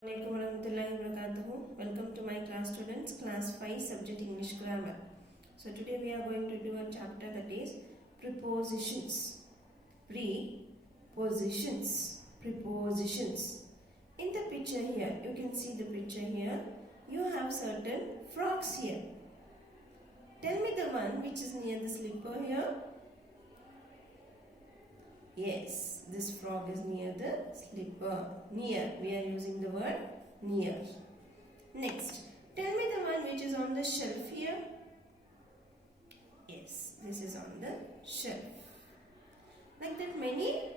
Assalamualaikum warahmatullahi wabarakatuh. Welcome to my class students, class 5 subject English grammar. So today we are going to do a chapter that is prepositions. Prepositions. Prepositions. In the picture here, you can see the picture here. You have certain frogs here. Tell me the one which is near the slipper here. Yes, this frog is near the slipper. Near. We are using the word near. Next, tell me the one which is on the shelf here. Yes, this is on the shelf. Like that many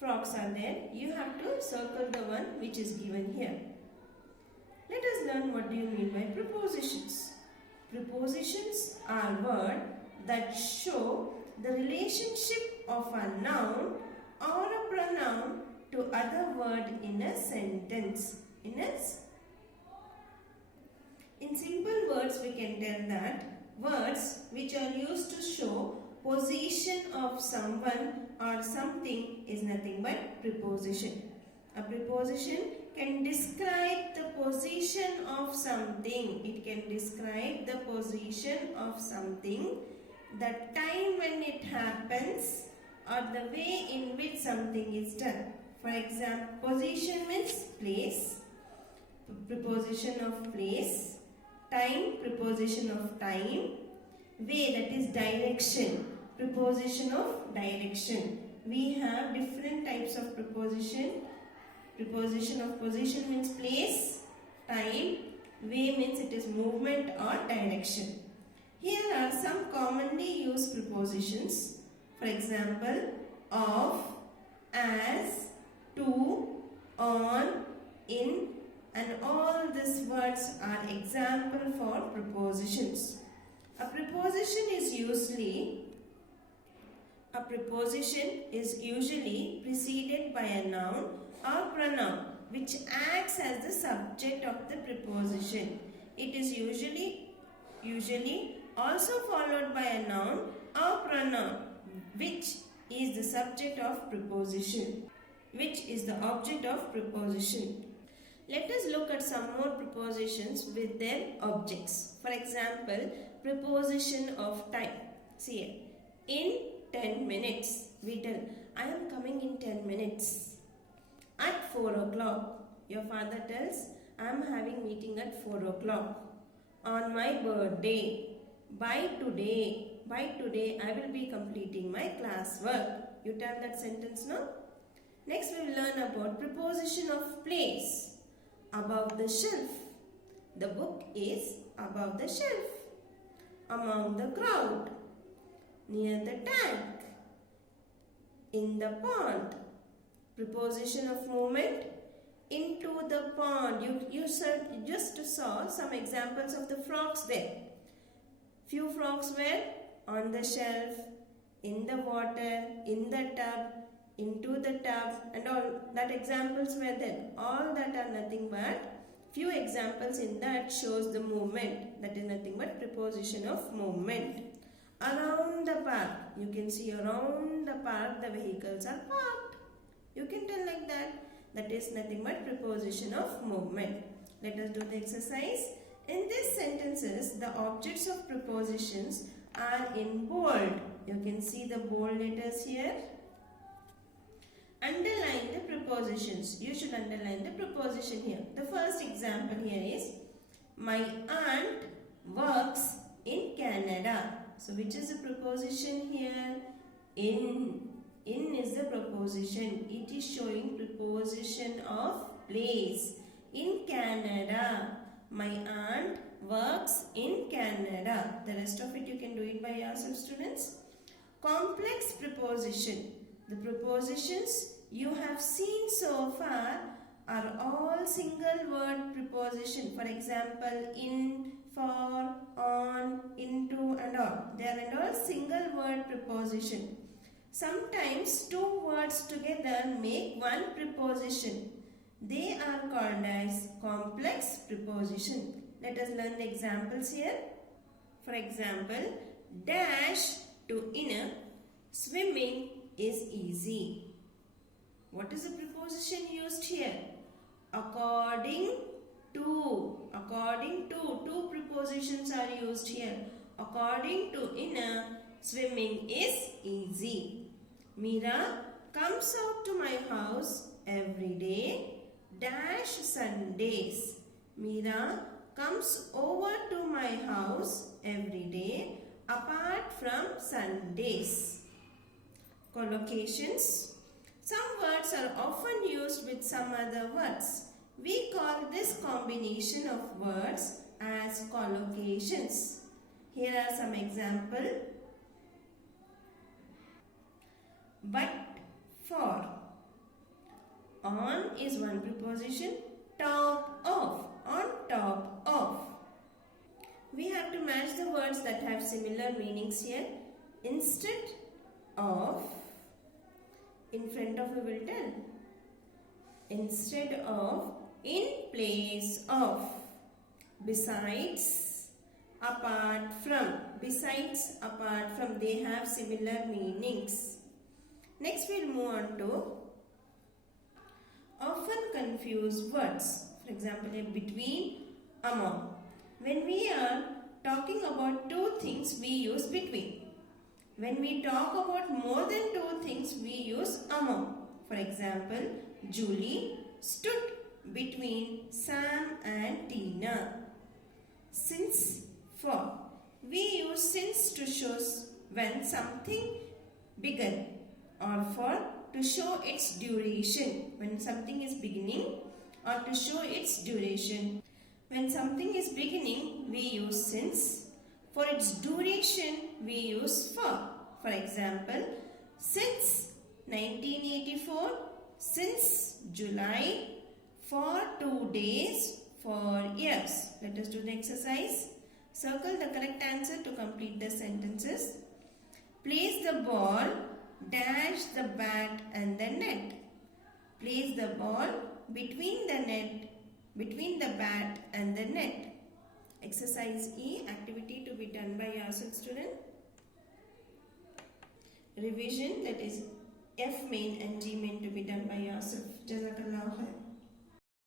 frogs are there. You have to circle the one which is given here. Let us learn what do you mean by prepositions. Prepositions are words that show the relationship of a noun or a pronoun to other word in a sentence. In simple words, we can tell that words which are used to show position of someone or something is nothing but preposition. A preposition can describe the position of something. It can describe the position of something, the time when it happens, or the way in which something is done. For example, position means place, preposition of place, time, preposition of time, way, that is direction, preposition of direction. We have different types of preposition. Preposition of position means place, time, way means it is movement or direction. Here are some commonly used prepositions. For example, of, as, to, on, in, and all these words are example for prepositions. A preposition is usually preceded by a noun or pronoun which acts as the subject of the preposition. It is usually also followed by a noun or pronoun which is the subject of preposition, which is the object of preposition. Let us look at some more prepositions with their objects. For example, preposition of time. See here. In 10 minutes. We tell, I am coming in 10 minutes. At 4 o'clock. Your father tells, I am having meeting at 4 o'clock. On my birthday. By today I will be completing my classwork. You tell that sentence now. Next we will learn about preposition of place. Above the shelf. The book is above the shelf. Among the crowd. Near the tank. In the pond. Preposition of movement. Into the pond. You just saw some examples of the frogs there. Few frogs were on the shelf, in the water, in the tub, into the tub, and all that examples were there. All that are nothing but few examples in that shows the movement. That is nothing but preposition of movement. Around the park, you can see around the park the vehicles are parked. You can tell like that. That is nothing but preposition of movement. Let us do the exercise. In these sentences, the objects of prepositions are in bold. You can see the bold letters here. Underline the prepositions. You should underline the preposition here. The first example here is, my aunt works in Canada. So which is the preposition here? In. In is the preposition. It is showing preposition of place. In Canada. My aunt works in Canada. The rest of it you can do it by yourself, students. Complex preposition. The prepositions you have seen so far are all single word preposition. For example, in, for, on, into, and all. They are all single word preposition. Sometimes two words together make one preposition. They are called as complex preposition. Let us learn the examples here. For example, dash to inner, swimming is easy. What is the preposition used here? according to. According to. Two prepositions are used here. According to in a swimming is easy. Meera comes out to my house every day dash Sundays. Meera comes over to my house every day apart from Sundays. Collocations. Some words are often used with some other words. We call this combination of words as collocations. Here are some examples. But for. On is one preposition. Top of. On top of. We have to match the words that have similar meanings here. Instead of. In front of we will tell. Instead of. In place of. Besides. Apart from. Besides, apart from. They have similar meanings. Next we will move on to often confused words. For example, between, among. When we are talking about two things, we use between. When we talk about more than two things, we use among. For example, Julie stood between Sam and Tina. Since, for. We use since to show when something began, or for to show its duration when something is beginning, or to show its duration. When something is beginning, we use since. For its duration, we use for. For example, since 1984, since July, for 2 days, for years. Let us do the exercise. Circle the correct answer to complete the sentences. Place the ball dash the bat and the net. Place the ball between the bat and the net. Exercise E, activity to be done by yourself, student. Revision, that is F main and G main to be done by yourself. Jazakallah khair.